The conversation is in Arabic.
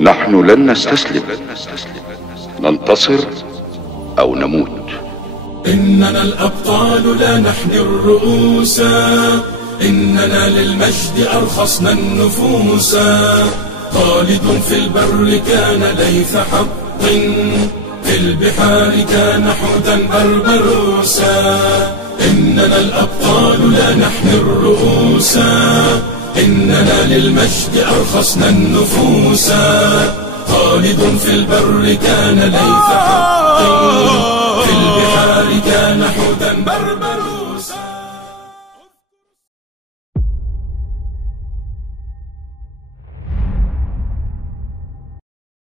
نحن لن نستسلم، ننتصر أو نموت. إننا الأبطال لا نحني الرؤوس، إننا للمجد أرخصنا النفوس. خالد في البر كان ليث حق، في البحار كان حوتا بربروسا. إننا الأبطال لا نحني الرؤوس، إننا للمجد أرخصنا النفوس. خالد في البر كان ليث حق، في البحار كان حوتا بربروسا.